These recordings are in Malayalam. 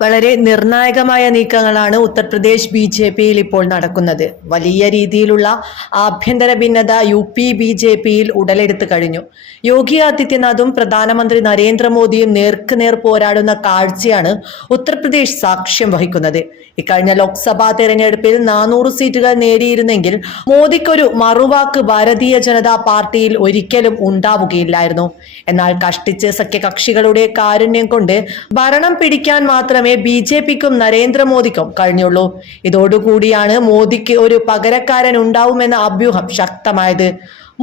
വളരെ നിർണായകമായ നീക്കങ്ങളാണ് ഉത്തർപ്രദേശ് ബി ജെ പിയിൽ ഇപ്പോൾ നടക്കുന്നത്. വലിയ രീതിയിലുള്ള ആഭ്യന്തര ഭിന്നത യു പി ബി ജെ പിയിൽ ഉടലെടുത്തു കഴിഞ്ഞു. യോഗി ആദിത്യനാഥും പ്രധാനമന്ത്രി നരേന്ദ്രമോദിയും നേർക്കുനേർ പോരാടുന്ന കാഴ്ചയാണ് ഉത്തർപ്രദേശ് സാക്ഷ്യം വഹിക്കുന്നത്. ഇക്കഴിഞ്ഞ ലോക്സഭാ തെരഞ്ഞെടുപ്പിൽ നാനൂറ് സീറ്റുകൾ നേടിയിരുന്നെങ്കിൽ മോദിക്കൊരു മറുവാക്ക് ഭാരതീയ ജനതാ പാർട്ടിയിൽ ഒരിക്കലും ഉണ്ടാവുകയില്ലായിരുന്നു. എന്നാൽ കഷ്ടിച്ച് സഖ്യകക്ഷികളുടെ കാരുണ്യം കൊണ്ട് ഭരണം പിടിക്കാൻ മാത്രമേ ബി ജെ പിക്കും നരേന്ദ്രമോദിക്കും കഴിഞ്ഞുള്ളൂ. ഇതോടുകൂടിയാണ് മോദിക്ക് ഒരു പകരക്കാരൻ ഉണ്ടാവുമെന്ന അഭ്യൂഹം ശക്തമായത്.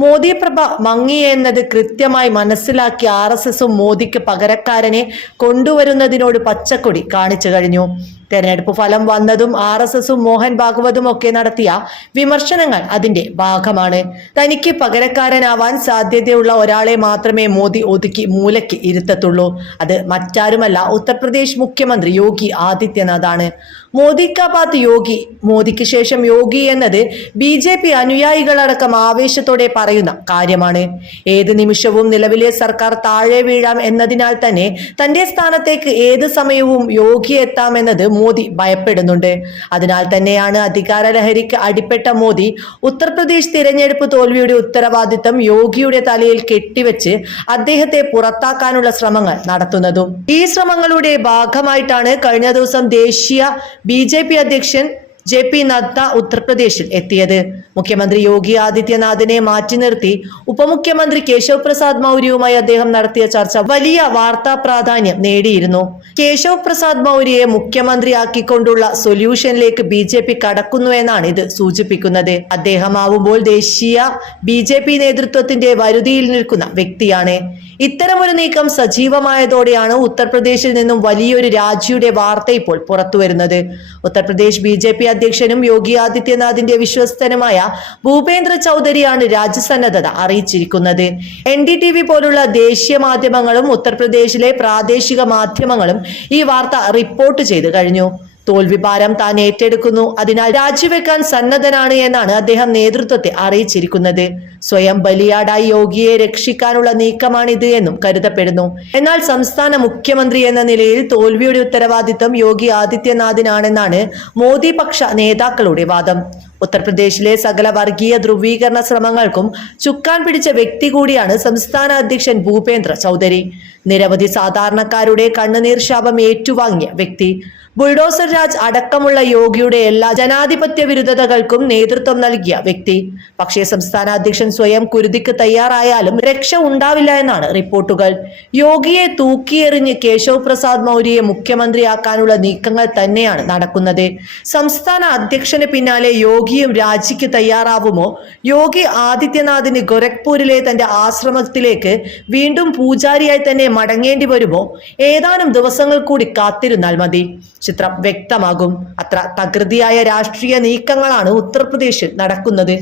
മോദി പ്രഭ മങ്ങി എന്നത് കൃത്യമായി മനസ്സിലാക്കി ആർ എസ് എസും മോദിക്ക് പകരക്കാരനെ കൊണ്ടുവരുന്നതിനോട് പച്ചക്കൊടി കാണിച്ചു കഴിഞ്ഞു. തെരഞ്ഞെടുപ്പ് ഫലം വന്നതും ആർ എസ് എസും മോഹൻ ഭാഗവതും ഒക്കെ നടത്തിയ വിമർശനങ്ങൾ അതിന്റെ ഭാഗമാണ്. തനിക്ക് പകരക്കാരനാവാൻ സാധ്യതയുള്ള ഒരാളെ മാത്രമേ മോദി ഒതുക്കി മൂലയ്ക്ക് ഇരുത്തത്തുള്ളൂ. അത് മറ്റാരുമല്ല ഉത്തർപ്രദേശ് മുഖ്യമന്ത്രി യോഗി ആദിത്യനാഥാണ്. മോദി യോഗി മോദിക്ക് ശേഷം യോഗി എന്നത് ബി ജെ പി അനുയായികളടക്കം ആവേശത്തോടെ പറയുന്ന കാര്യമാണ്. ഏത് നിമിഷവും നിലവിലെ സർക്കാർ താഴെ വീഴാം എന്നതിനാൽ തന്നെ തന്റെ സ്ഥാനത്തേക്ക് ഏത് സമയവും യോഗി എത്താമെന്നത് മോദി ഭയപ്പെടുന്നുണ്ട്. അതിനാൽ തന്നെയാണ് അധികാര ലഹരിക്ക് അടിപ്പെട്ട മോദി ഉത്തർപ്രദേശ് തിരഞ്ഞെടുപ്പ് തോൽവിയുടെ ഉത്തരവാദിത്തം യോഗിയുടെ തലയിൽ കെട്ടിവെച്ച് അദ്ദേഹത്തെ പുറത്താക്കാനുള്ള ശ്രമങ്ങൾ നടത്തുന്നതും. ഈ ശ്രമങ്ങളുടെ ഭാഗമായിട്ടാണ് കഴിഞ്ഞ ദിവസം ദേശീയ ബി അധ്യക്ഷൻ ജെ പി നദ്ദ ഉത്തർപ്രദേശിൽ എത്തിയത്. മുഖ്യമന്ത്രി യോഗി ആദിത്യനാഥിനെ മാറ്റി നിർത്തി. ഉപമുഖ്യമന്ത്രി കേശവ് പ്രസാദ് മൗര്യവുമായി അദ്ദേഹം നടത്തിയ ചർച്ച വലിയ വാർത്താ പ്രാധാന്യം നേടിയിരുന്നു. കേശവ് പ്രസാദ് മൗര്യയെ മുഖ്യമന്ത്രി മുഖ്യമന്ത്രിയാക്കിക്കൊണ്ടുള്ള സൊല്യൂഷനിലേക്ക് ബി ജെ പി കടക്കുന്നു എന്നാണ് ഇത് സൂചിപ്പിക്കുന്നത്. അദ്ദേഹമാവുമ്പോൾ ദേശീയ ബി ജെ പി നേതൃത്വത്തിന്റെ വരുതിയിൽ നിൽക്കുന്ന വ്യക്തിയാണ്. ഇത്തരമൊരു നീക്കം സജീവമായതോടെയാണ് ഉത്തർപ്രദേശിൽ നിന്നും വലിയൊരു രാജിയുടെ വാർത്ത ഇപ്പോൾ പുറത്തുവരുന്നത്. ഉത്തർപ്രദേശ് ബി ജെ പി അധ്യക്ഷനും യോഗി ആദിത്യനാഥിന്റെ വിശ്വസ്തനുമായ ഭൂപേന്ദ്ര ചൗധരിയാണ് രാജ്യസന്നദ്ധത അറിയിച്ചിരിക്കുന്നത്. എൻ ഡി ടി വി പോലുള്ള ദേശീയ മാധ്യമങ്ങളും ഉത്തർപ്രദേശിലെ പ്രാദേശിക മാധ്യമങ്ങളും ഈ വാർത്ത റിപ്പോർട്ട് ചെയ്തു കഴിഞ്ഞു. തോൽവി ഭാരം താൻ ഏറ്റെടുക്കുന്നു. അതിനാൽ രാജിവെക്കാൻ സന്നദ്ധനാണ് എന്നാണ് അദ്ദേഹം നേതൃത്വത്തെ അറിയിച്ചിരിക്കുന്നത്. സ്വയം ബലിയാടായി യോഗിയെ രക്ഷിക്കാനുള്ള നീക്കമാണിത് എന്നും കരുതപ്പെടുന്നു. എന്നാൽ സംസ്ഥാന മുഖ്യമന്ത്രി എന്ന നിലയിൽ തോൽവിയുടെ ഉത്തരവാദിത്തം യോഗി ആദിത്യനാഥിനാണെന്നാണ് മോദി പക്ഷ നേതാക്കളുടെ വാദം. ഉത്തർപ്രദേശിലെ സകല വർഗീയ ധ്രുവീകരണ ശ്രമങ്ങൾക്കും ചുക്കാൻ പിടിച്ച വ്യക്തി കൂടിയാണ് സംസ്ഥാന അധ്യക്ഷൻ ഭൂപേന്ദ്ര ചൗധരി. നിരവധി സാധാരണക്കാരുടെ കണ്ണുനീർ ശാപം ഏറ്റുവാങ്ങിയ വ്യക്തി. ബുൾഡോസർ രാജ് അടക്കമുള്ള യോഗിയുടെ എല്ലാ ജനാധിപത്യ വിരുദ്ധതകൾക്കും നേതൃത്വം നൽകിയ വ്യക്തി. പക്ഷേ സംസ്ഥാന അധ്യക്ഷൻ സ്വയം കുരുതിക്ക് തയ്യാറായാലും രക്ഷ ഉണ്ടാവില്ല എന്നാണ് റിപ്പോർട്ടുകൾ. യോഗിയെ തൂക്കിയെറിഞ്ഞ് കേശവ് പ്രസാദ് മൗര്യയെ മുഖ്യമന്ത്രിയാക്കാനുള്ള നീക്കങ്ങൾ തന്നെയാണ് നടക്കുന്നത്. സംസ്ഥാന അധ്യക്ഷന് പിന്നാലെ യോഗിയും രാജിക്ക് തയ്യാറാവുമോ? യോഗി ആദിത്യനാഥിന് ഗോരഖ്പൂരിലെ തന്റെ ആശ്രമത്തിലേക്ക് വീണ്ടും പൂജാരിയായി തന്നെ മടങ്ങേണ്ടി വരുമോ? ഏതാനും ദിവസങ്ങൾ കൂടി കാത്തിരുന്നാൽ മതി. ചിത്രം വ്യക്തമാകും. അത്ര തകൃതിയായ രാഷ്ട്രീയ നീക്കങ്ങളാണ് ഉത്തർപ്രദേശിൽ നടക്കുന്നത്.